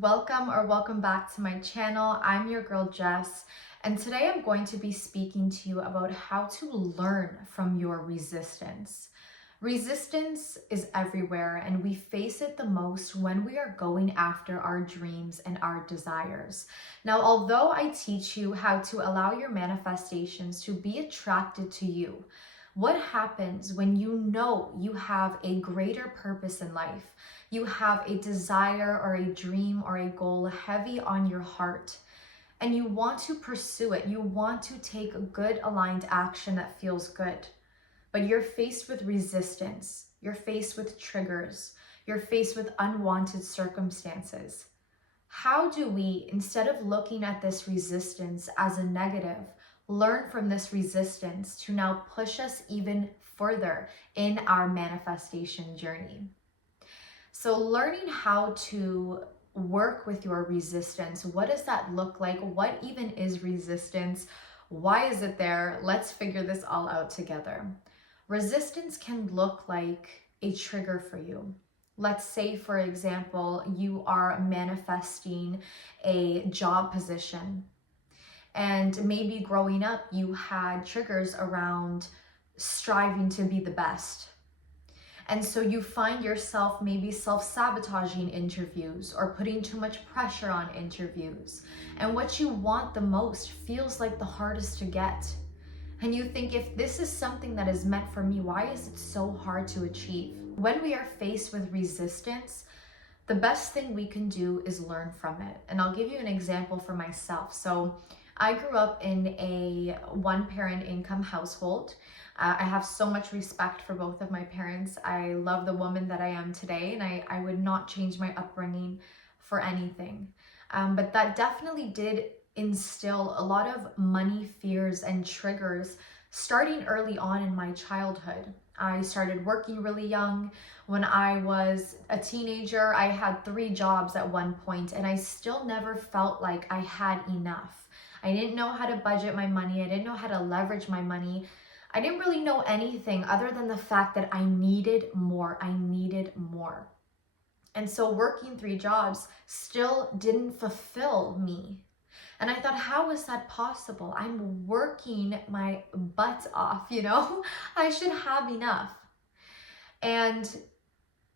Welcome back to my channel. I'm your girl Jess, and today I'm going to be speaking to you about how to learn from your resistance. Resistance is everywhere, and we face it the most when we are going after our dreams and our desires. Now, although I teach you how to allow your manifestations to be attracted to you, what happens when you know you have a greater purpose in life? You have a desire or a dream or a goal heavy on your heart, and you want to pursue it. You want to take good aligned action that feels good, but you're faced with resistance. You're faced with triggers. You're faced with unwanted circumstances. How do we, instead of looking at this resistance as a negative, learn from this resistance to now push us even further in our manifestation journey? So learning how to work with your resistance, what does that look like? What even is resistance? Why is it there? Let's figure this all out together. Resistance can look like a trigger for you. Let's say, for example, you are manifesting a job position, and maybe growing up you had triggers around striving to be the best. And so you find yourself maybe self-sabotaging interviews or putting too much pressure on interviews. And what you want the most feels like the hardest to get. And you think, if this is something that is meant for me, why is it so hard to achieve? When we are faced with resistance, the best thing we can do is learn from it. And I'll give you an example for myself. So I grew up in a one-parent income household. I have so much respect for both of my parents. I love the woman that I am today, and I would not change my upbringing for anything. But that definitely did instill a lot of money fears and triggers starting early on in my childhood. I started working really young. When I was a teenager, I had 3 jobs at one point, and I still never felt like I had enough. I didn't know how to budget my money. I didn't know how to leverage my money. I didn't really know anything other than the fact that I needed more. I needed more. And so working 3 jobs still didn't fulfill me. And I thought, how is that possible? I'm working my butt off, I should have enough. And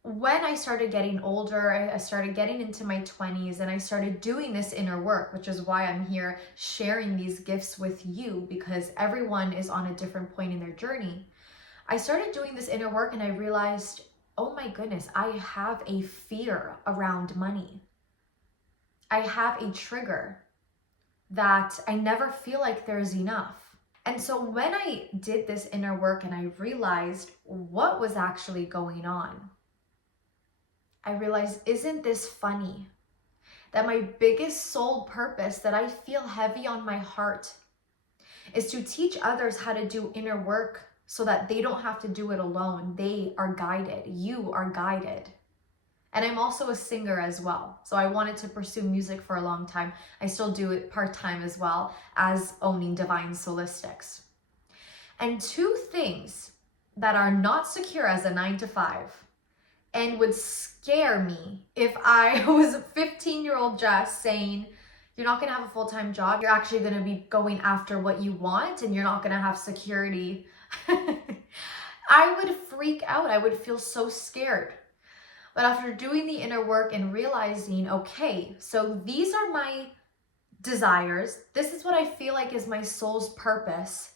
when I started getting older, I started getting into my 20s, and I started doing this inner work, which is why I'm here sharing these gifts with you, because everyone is on a different point in their journey. I started doing this inner work, and I realized, oh my goodness, I have a fear around money. I have a trigger that I never feel like there's enough. And so when I did this inner work and I realized what was actually going on, I realized, isn't this funny? That my biggest soul purpose that I feel heavy on my heart is to teach others how to do inner work so that they don't have to do it alone. They are guided. You are guided. And I'm also a singer as well. So I wanted to pursue music for a long time. I still do it part-time as well as owning Divine Solistics. And 2 things that are not secure as a 9-to-5 and would scare me if I was a 15-year-old Jess saying, you're not gonna have a full-time job, you're actually gonna be going after what you want, and you're not gonna have security. I would freak out. I would feel so scared. But after doing the inner work and realizing, okay, so these are my desires, this is what I feel like is my soul's purpose,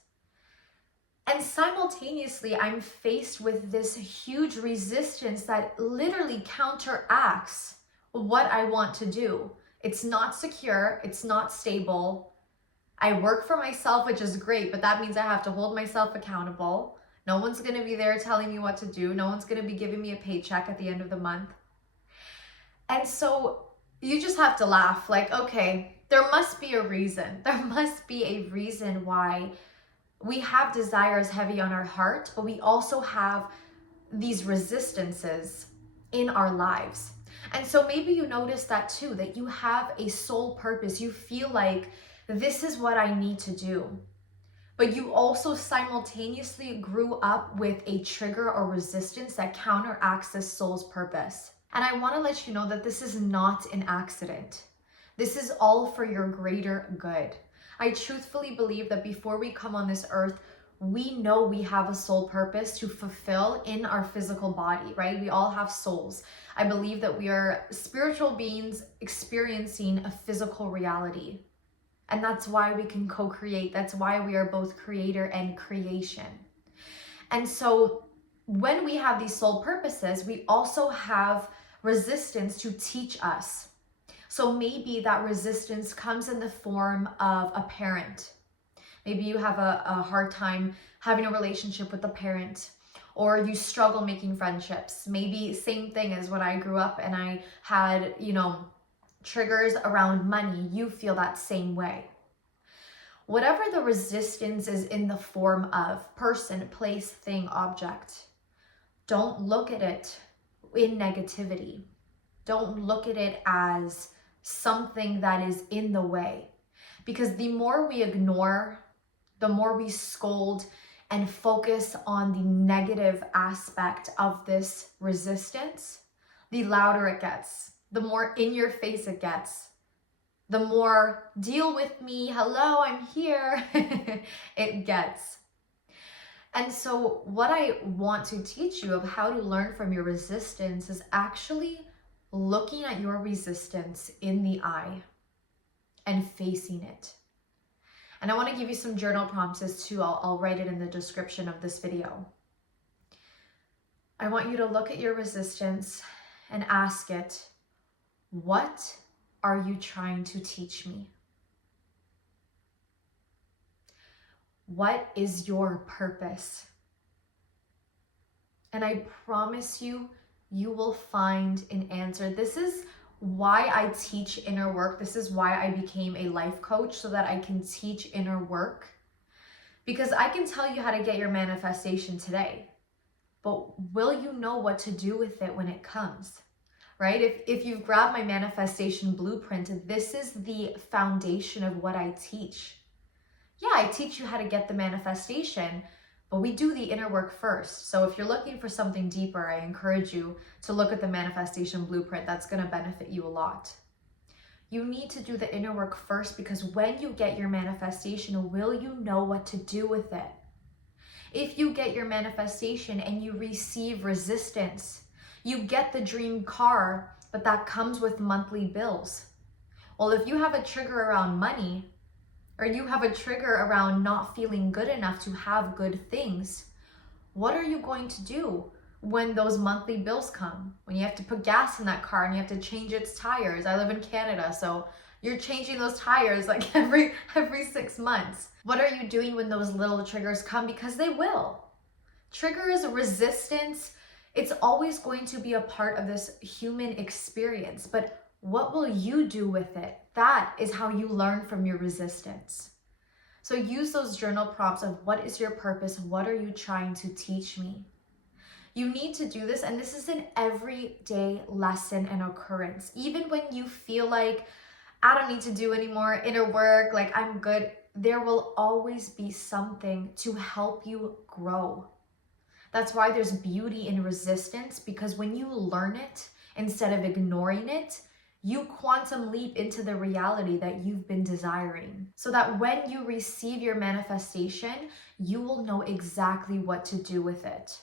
and simultaneously, I'm faced with this huge resistance that literally counteracts what I want to do. It's not secure. It's not stable. I work for myself, which is great, but that means I have to hold myself accountable. No one's going to be there telling me what to do. No one's going to be giving me a paycheck at the end of the month. And so you just have to laugh. Like, okay, there must be a reason. There must be a reason why we have desires heavy on our heart, but we also have these resistances in our lives. And so maybe you notice that too, that you have a soul purpose. You feel like this is what I need to do. But you also simultaneously grew up with a trigger or resistance that counteracts this soul's purpose. And I want to let you know that this is not an accident. This is all for your greater good. I truthfully believe that before we come on this earth, we know we have a soul purpose to fulfill in our physical body, right? We all have souls. I believe that we are spiritual beings experiencing a physical reality. And that's why we can co-create. That's why we are both creator and creation. And so when we have these soul purposes, we also have resistance to teach us. So maybe that resistance comes in the form of a parent. Maybe you have a hard time having a relationship with a parent, or you struggle making friendships. Maybe same thing as when I grew up and I had, triggers around money. You feel that same way. Whatever the resistance is in the form of person, place, thing, object, don't look at it in negativity. Don't look at it as something that is in the way. Because the more we ignore, the more we scold and focus on the negative aspect of this resistance, the louder it gets, the more in your face it gets, the more deal with me, hello, I'm here, it gets. And so what I want to teach you of how to learn from your resistance is actually looking at your resistance in the eye and facing it. And I want to give you some journal prompts as too. I'll write it in the description of this video. I want you to look at your resistance and ask it, what are you trying to teach me? What is your purpose? And I promise you, you will find an answer. This is why I teach inner work. This is why I became a life coach, so that I can teach inner work. Because I can tell you how to get your manifestation today, but will you know what to do with it when it comes? Right? If you've grabbed my manifestation blueprint, this is the foundation of what I teach. Yeah, I teach you how to get the manifestation, but we do the inner work first. So if you're looking for something deeper, I encourage you to look at the manifestation blueprint. That's going to benefit you a lot. You need to do the inner work first, because when you get your manifestation, will you know what to do with it? If you get your manifestation and you receive resistance, you get the dream car, but that comes with monthly bills. Well, if you have a trigger around money, or you have a trigger around not feeling good enough to have good things, what are you going to do when those monthly bills come? When you have to put gas in that car and you have to change its tires. I live in Canada, so you're changing those tires like every 6 months. What are you doing when those little triggers come? Because they will. Triggers, resistance, it's always going to be a part of this human experience, but what will you do with it? That is how you learn from your resistance. So use those journal prompts of what is your purpose? What are you trying to teach me? You need to do this, and this is an everyday lesson and occurrence. Even when you feel like, I don't need to do any more inner work, like I'm good, there will always be something to help you grow. That's why there's beauty in resistance, because when you learn it, instead of ignoring it, you quantum leap into the reality that you've been desiring. So that when you receive your manifestation, you will know exactly what to do with it.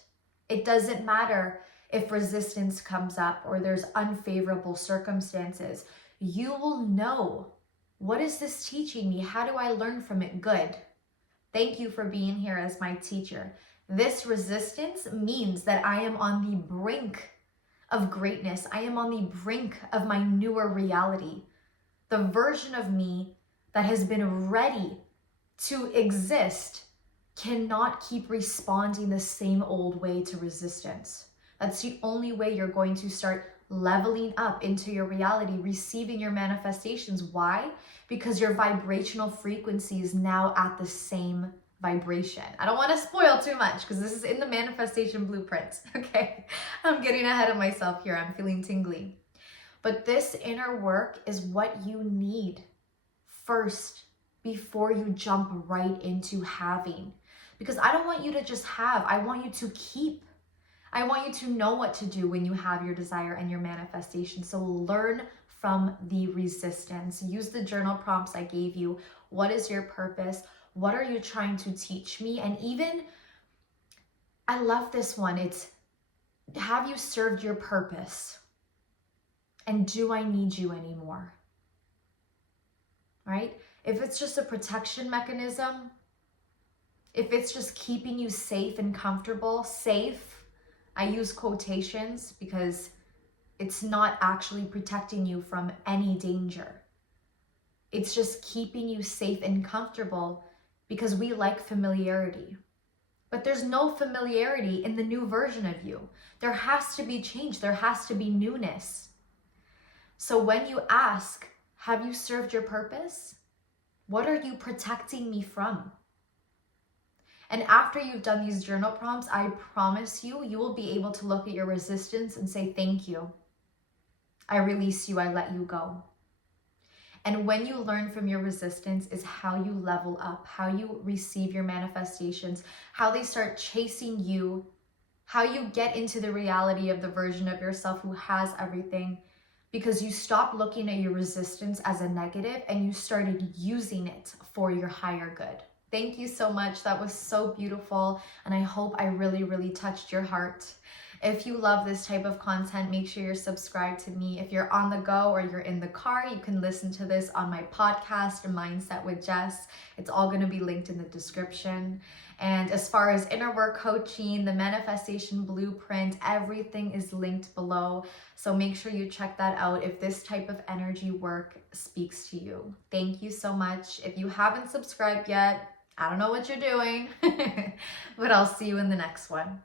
It doesn't matter if resistance comes up or there's unfavorable circumstances. You will know, what is this teaching me? How do I learn from it? Good. Thank you for being here as my teacher. This resistance means that I am on the brink of greatness. I am on the brink of my newer reality. The version of me that has been ready to exist cannot keep responding the same old way to resistance. That's the only way you're going to start leveling up into your reality, receiving your manifestations. Why? Because your vibrational frequency is now at the same vibration. I don't want to spoil too much because this is in the manifestation blueprint. Okay, I'm getting ahead of myself here. I'm feeling tingly. But this inner work is what you need first before you jump right into having. Because I don't want you to just have, I want you to keep. I want you to know what to do when you have your desire and your manifestation. So learn from the resistance. Use the journal prompts I gave you. What is your purpose? What are you trying to teach me? And even, I love this one. It's, have you served your purpose? And do I need you anymore? Right? If it's just a protection mechanism, if it's just keeping you safe and comfortable, safe, I use quotations because it's not actually protecting you from any danger. It's just keeping you safe and comfortable because we like familiarity. But there's no familiarity in the new version of you. There has to be change. There has to be newness. So when you ask, have you served your purpose? What are you protecting me from? And after you've done these journal prompts, I promise you, you will be able to look at your resistance and say, thank you. I release you, I let you go. And when you learn from your resistance is how you level up, how you receive your manifestations, how they start chasing you, how you get into the reality of the version of yourself who has everything, because you stopped looking at your resistance as a negative and you started using it for your higher good. Thank you so much. That was so beautiful. And I hope I really, really touched your heart. If you love this type of content, make sure you're subscribed to me. If you're on the go or you're in the car, you can listen to this on my podcast, Mindset with Jess. It's all going to be linked in the description. And as far as inner work coaching, the manifestation blueprint, everything is linked below. So make sure you check that out if this type of energy work speaks to you. Thank you so much. If you haven't subscribed yet, I don't know what you're doing, but I'll see you in the next one.